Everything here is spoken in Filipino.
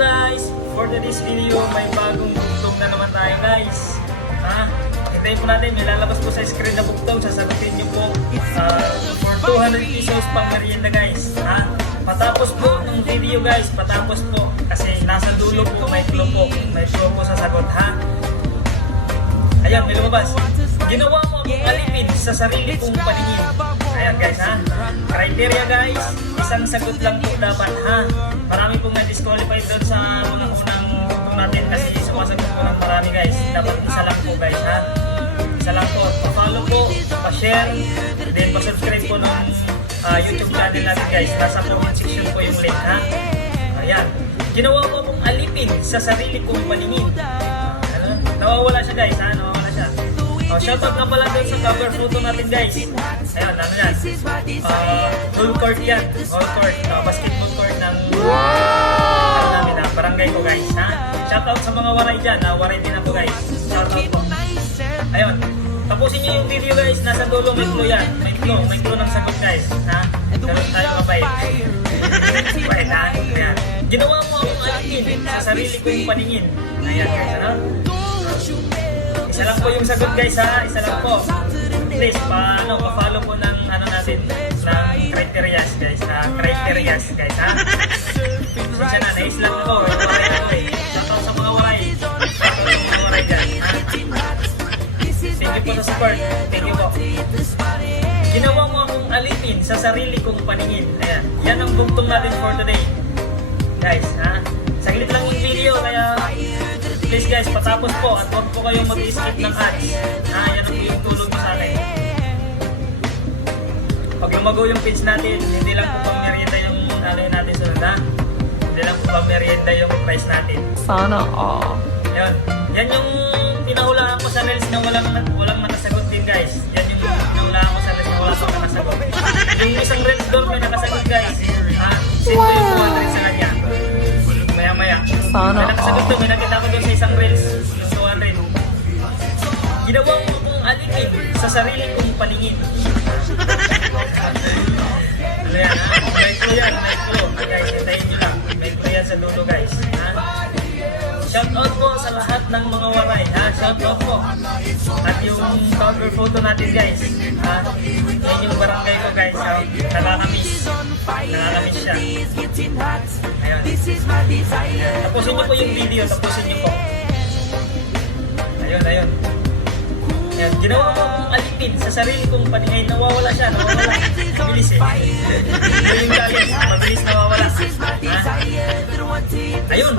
guys! For today's video, may bagong bugtong na naman tayo guys. Hintayin po natin, may lalabas po sa screen na bugtong. Sasagutin nyo po for 200 pesos pang merienda guys. Patapos po ng video guys, patapos po. Kasi nasa dulo po, may clue po. May clue po sa sagot Ayan, may lumabas. Ginawa mo akong alipin sa sarili kong paningin. Ayan guys Criteria guys, isang sagot lang po dapat Marami pong na-disqualified doon sa mga unang bugtong natin kasi sumasagot po ng marami guys. Dapat isa lang po guys Isa lang po. Pa-follow po, pa-share, then pa-subscribe po ng YouTube channel natin guys. Nasa comment section po yung link Ayan. Ginawa mo akong alipin sa sarili kong paningin. Nawawala siya guys nawawala siya. Shoutout nga pala doon sa cover photo natin guys. Ayan, ano yan? Full court yan. All court. Basketball court ng namin barangay ko guys Shoutout sa mga waray dyan. Waray din ako guys. Shoutout po. Ayun. Tapusin nyo yung video guys. Nasa dulo may clue yan. May clue ng sagot guys. Ganun tayo kabay. Bait Ayan. Ginawa mo akong alipin sa sarili kong paningin. Ayan guys Isa lang po yung sagot guys Isa lang po. Please pa-follow po ng natin ng criteria guys criteria guys Siya na naislang ako waray ako Shoutout sa mga waray dyan Thank you po sa support. Thank you po. Ginawa mo akong alipin sa sarili kong paningin. Ayan. Yan ang bugtong natin for today guys saglit lang yung video kaya please guys, patapos po at huwag po kayong mag-skip ng ads. Yan ang yung tulong mo sa akin. Pag lumago yung page natin, hindi lang po pang merienda yung natin sunod Hindi lang po pang merienda yung price natin. Sana all. Yan yung pinahulaan ko sa reels na walang nakasagot din guys. Yan yung pinahulaan ko sa reels na walang nakasagot. Yung isang reels doon may nakasagot guys. Send ko yung 200 sa kanya. Maya. Sana may nakasagot doon, may nakita ko doon sa isang reels. Yung 200. Ginawa mo akong alipin sa sarili kong paningin. Ano yan May clue yan, may clue. Guys, hintayin nyo lang. May clue yan sa dulo guys. Shoutout po sa lahat ng mga waray Shoutout po. At yung cover photo natin guys yan yung barangay ko guys Nakakamiss siya. Ayan. Tapusin nyo po yung video. Tapusin nyo po. Ayun Ginawa mo akong alipin sa sarili kong paningin. Nawawala siya. Mabilis yung challenge. Mabilis nawawala Ayun.